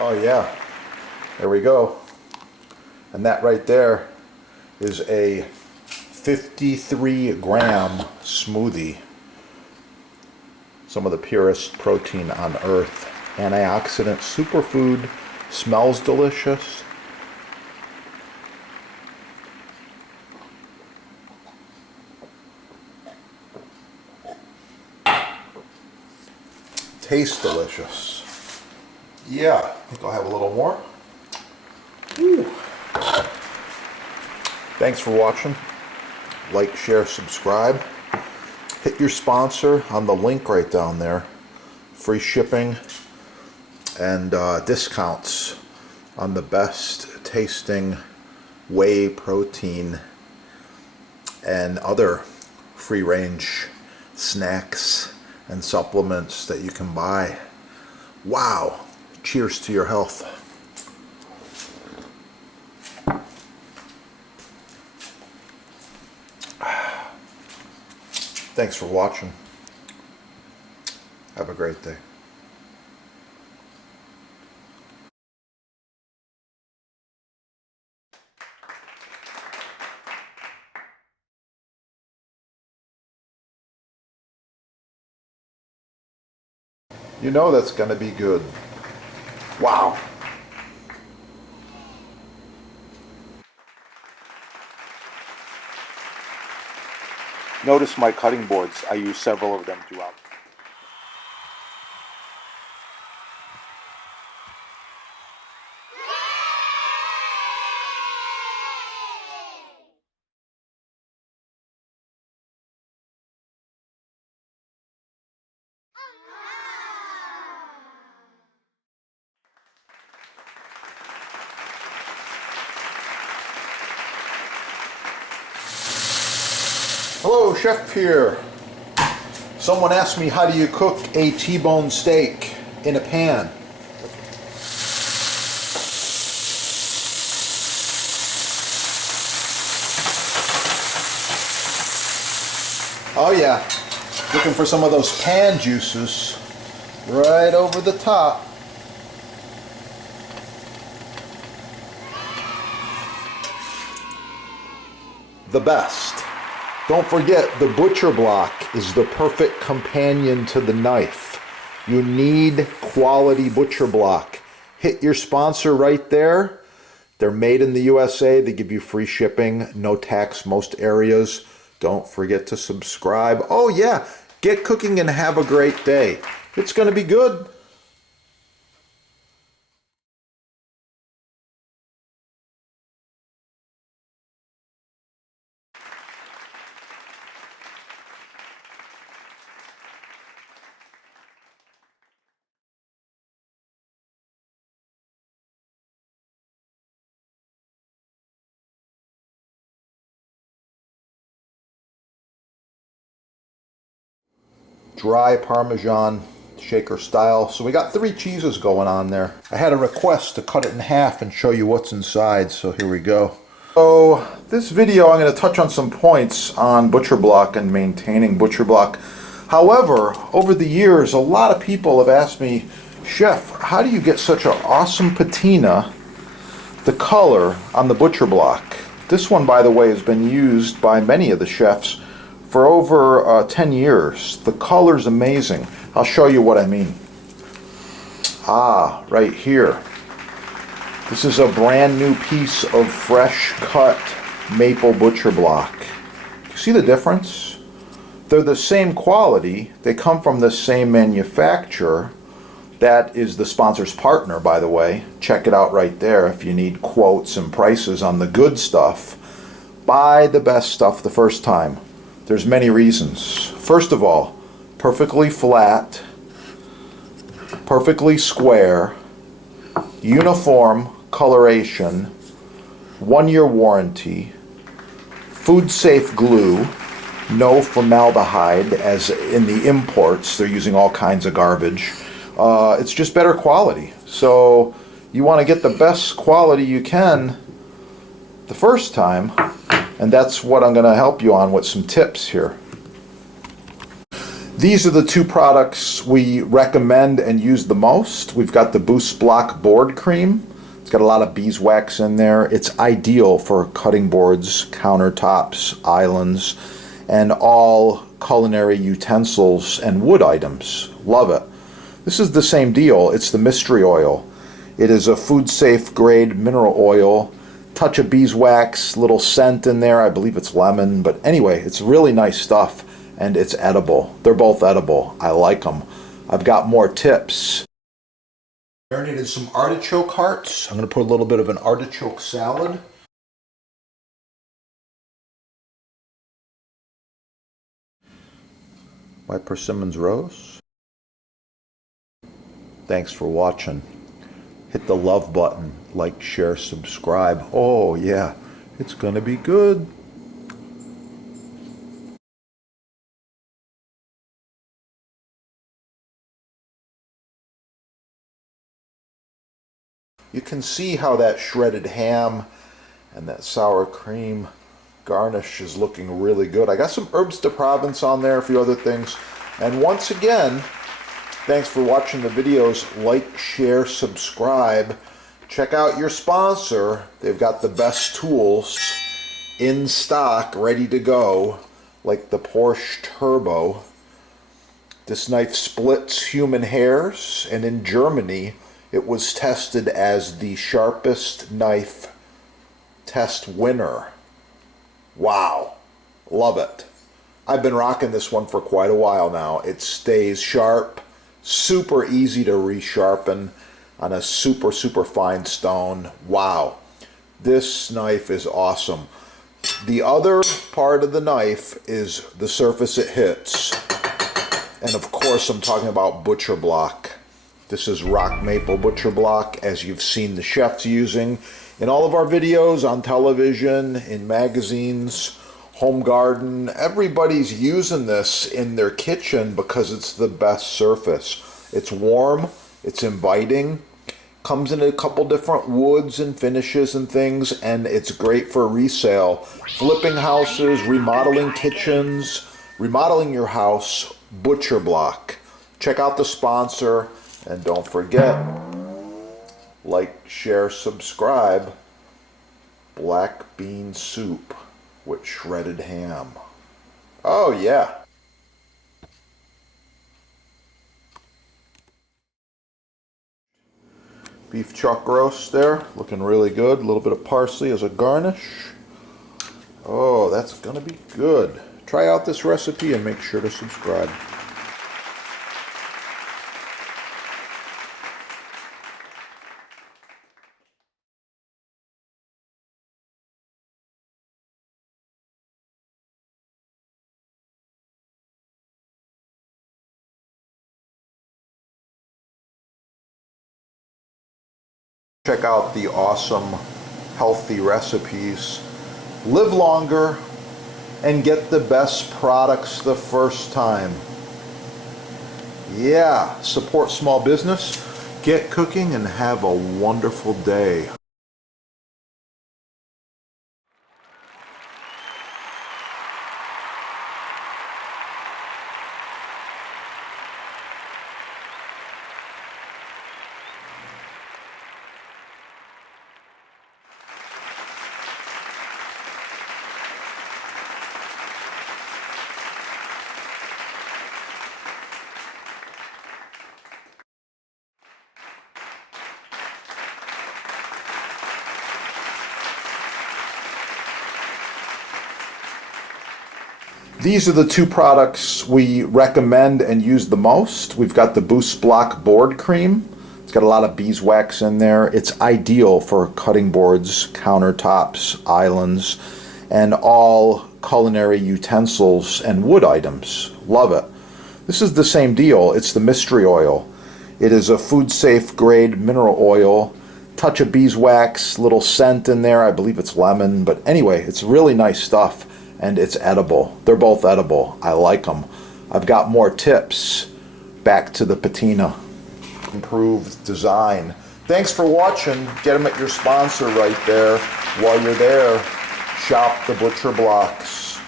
Oh yeah, there we go. And that right there is a 53-gram smoothie. Some of the purest protein on earth. Antioxidant superfood. Smells delicious. Tastes delicious. Yeah, I think I'll have a little more. Woo. Thanks for watching. Like, share, subscribe. Hit your sponsor on the link right down there. Free shipping and discounts on the best tasting whey protein and other free range snacks and supplements that you can buy. Wow. Cheers to your health. Thanks for watching. Have a great day. You know that's going to be good. Wow. Notice my cutting boards. I use several of them throughout. Hello, Chef here. Someone asked me, how do you cook a T-bone steak in a pan? Oh yeah, looking for some of those pan juices right over the top. The best. Don't forget, the butcher block is the perfect companion to the knife. You need quality butcher block. Hit your sponsor right there. They're made in the USA. They give you free shipping, no tax most areas. Don't forget to subscribe. Oh yeah, get cooking and have a great day. It's going to be good. Dry Parmesan shaker style. So we got 3 cheeses going on there. I had a request to cut it in half and show you what's inside, so here we go. So this video I'm going to touch on some points on butcher block and maintaining butcher block. However, over the years a lot of people have asked me, Chef, how do you get such an awesome patina, the color on the butcher block? This one, by the way, has been used by many of the chefs for over 10 years. The color's amazing. I'll show you what I mean. Ah, right here. This is a brand new piece of fresh cut maple butcher block. You see the difference? They're the same quality. They come from the same manufacturer. That is the sponsor's partner, by the way. Check it out right there if you need quotes and prices on the good stuff. Buy the best stuff the first time. There's many reasons. First of all, perfectly flat, perfectly square, uniform coloration, 1-year warranty, food safe glue, no formaldehyde as in the imports. They're using all kinds of garbage. It's just better quality. So you want to get the best quality you can the first time. And that's what I'm going to help you on with some tips here. These are the two products we recommend and use the most. We've got the Boost Block board cream. It's got a lot of beeswax in there. It's ideal for cutting boards, countertops, islands, and all culinary utensils and wood items. Love it. This is the same deal. It's the mystery oil. It is a food-safe grade mineral oil. Touch of beeswax, little scent in there. I believe it's lemon, but anyway, it's really nice stuff, and it's edible. They're both edible. I like them. I've got more tips. Marinated some artichoke hearts. I'm going to put a little bit of an artichoke salad. My persimmons roast. Thanks for watching. Hit the love button, like, share, subscribe. Oh yeah, it's gonna be good. You can see how that shredded ham and that sour cream garnish is looking really good. I got some herbes de Provence on there, a few other things. And once again, thanks for watching the videos. Like, share, subscribe. Check out your sponsor. They've got the best tools in stock, ready to go, like the Porsche Turbo. This knife splits human hairs, and in Germany, it was tested as the sharpest knife test winner. Wow, love it. I've been rocking this one for quite a while now. It stays sharp, super easy to resharpen on a super fine stone. Wow, this knife is awesome. The other part of the knife is the surface it hits. And of course I'm talking about butcher block. This is rock maple butcher block, as you've seen the chefs using in all of our videos, on television, in magazines, home garden. Everybody's using this in their kitchen because it's the best surface. It's warm, it's inviting, comes in a couple different woods and finishes and things, and it's great for resale. Flipping houses, remodeling kitchens, remodeling your house, butcher block. Check out the sponsor, and don't forget, like, share, subscribe. Black bean soup with shredded ham. Oh yeah. Beef chuck roast there, looking really good. A little bit of parsley as a garnish. Oh, that's gonna be good. Try out this recipe and make sure to subscribe. Check out the awesome healthy recipes. Live longer and get the best products the first time. Yeah, support small business, get cooking, and have a wonderful day. These are the two products we recommend and use the most. We've got the Boost Block board cream. It's got a lot of beeswax in there. It's ideal for cutting boards, countertops, islands, and all culinary utensils and wood items. Love it. This is the same deal. It's the mystery oil. It is a food-safe grade mineral oil. Touch of beeswax, little scent in there. I believe it's lemon, but anyway, it's really nice stuff. And it's edible. They're both edible. I like them. I've got more tips. Back to the patina. Improved design. Thanks for watching. Get them at your sponsor right there. While you're there, shop the butcher blocks.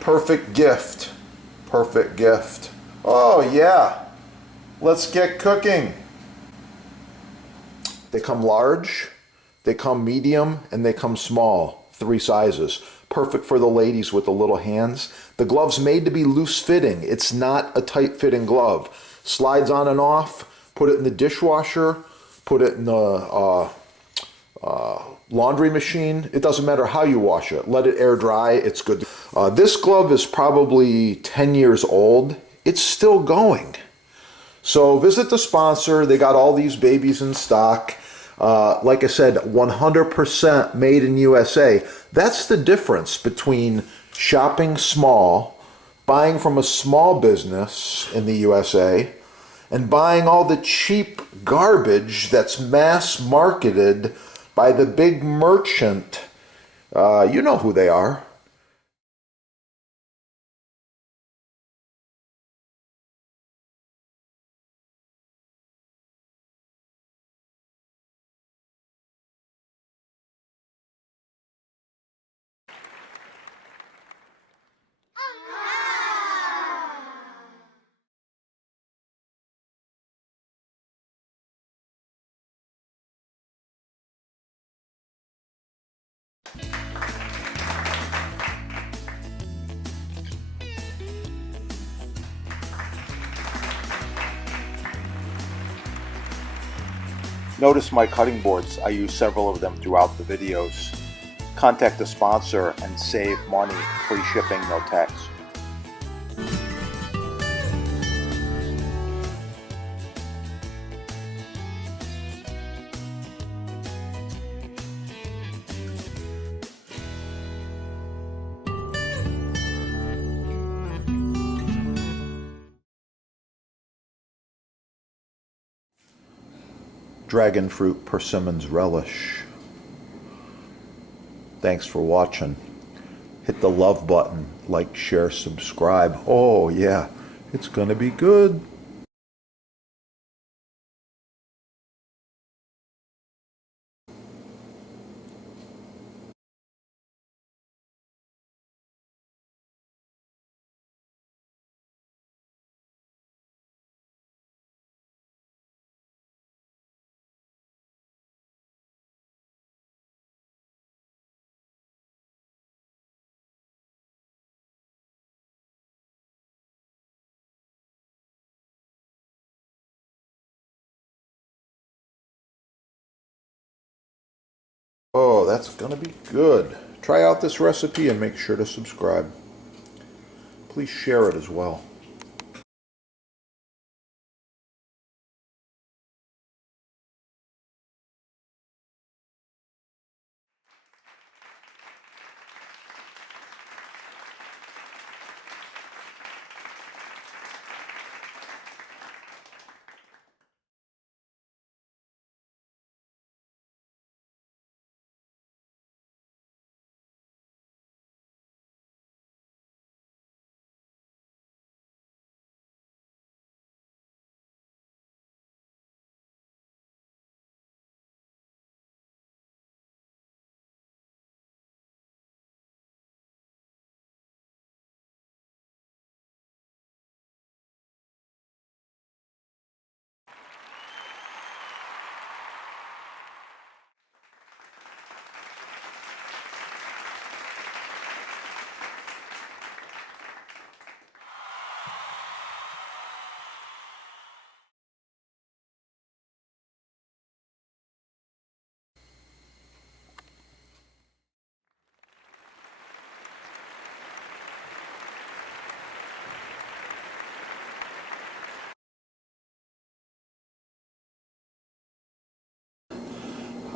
Perfect gift. Perfect gift. Oh yeah, let's get cooking. They come large, they come medium, and they come small. 3 sizes. Perfect for the ladies with the little hands. The glove's made to be loose fitting. It's not a tight fitting glove. Slides on and off. Put it in the dishwasher. Put it in the laundry machine. It doesn't matter how you wash it. Let it air dry. It's good. This glove is probably 10 years old. It's still going. So visit the sponsor. They got all these babies in stock. Like I said, 100% made in USA. That's the difference between shopping small, buying from a small business in the USA, and buying all the cheap garbage that's mass marketed by the big merchant. You know who they are. Notice my cutting boards. I use several of them throughout the videos. Contact the sponsor and save money. Free shipping, no tax. Dragon fruit persimmons relish. Thanks for watching. Hit the love button, like, share, subscribe. Oh yeah, it's gonna be good. Oh, that's gonna be good. Try out this recipe and make sure to subscribe. Please share it as well.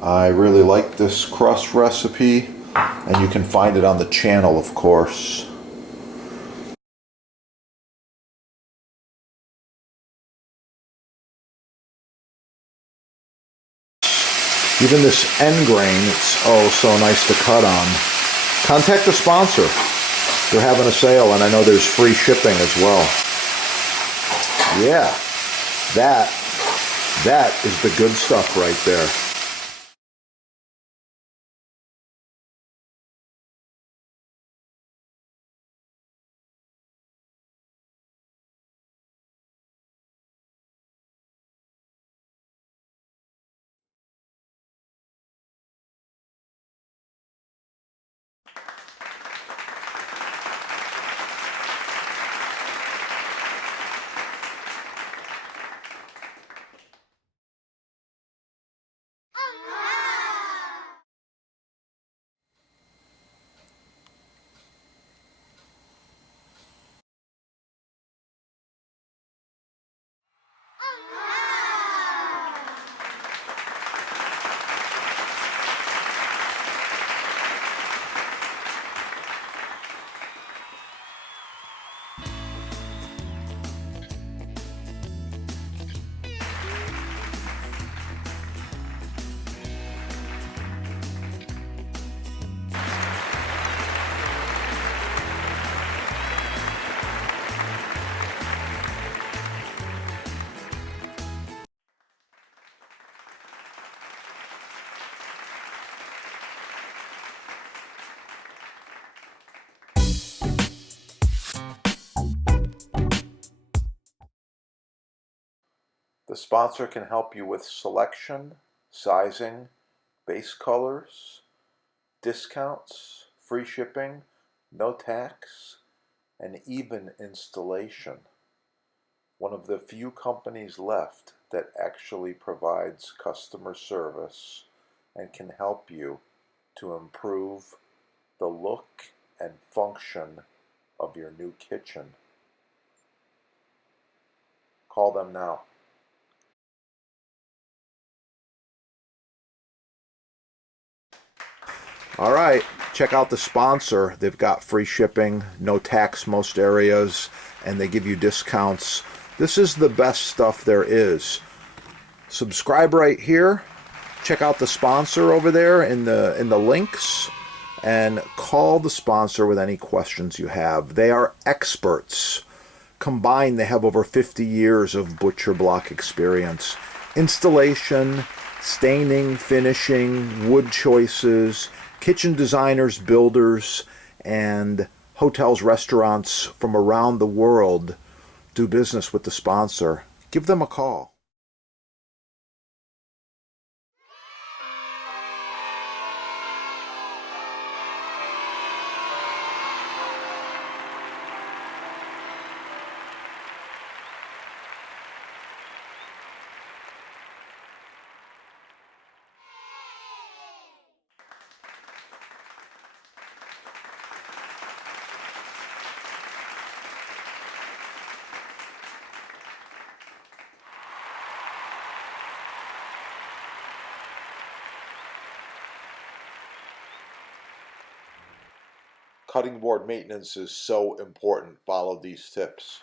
I really like this crust recipe, and you can find it on the channel, of course. Even this end grain, it's oh so nice to cut on. Contact the sponsor. They're having a sale, and I know there's free shipping as well. Yeah, that is the good stuff right there. The sponsor can help you with selection, sizing, base colors, discounts, free shipping, no tax, and even installation. One of the few companies left that actually provides customer service and can help you to improve the look and function of your new kitchen. Call them now. All right, check out the sponsor. They've got free shipping, no tax most areas, and they give you discounts. This is the best stuff there is. Subscribe right here. Check out the sponsor over there in the links, and call the sponsor with any questions you have. They are experts. Combined, they have over 50 years of butcher block experience. Installation, staining, finishing, wood choices, kitchen designers, builders, and hotels, restaurants from around the world do business with the sponsor. Give them a call. Cutting board maintenance is so important. Follow these tips.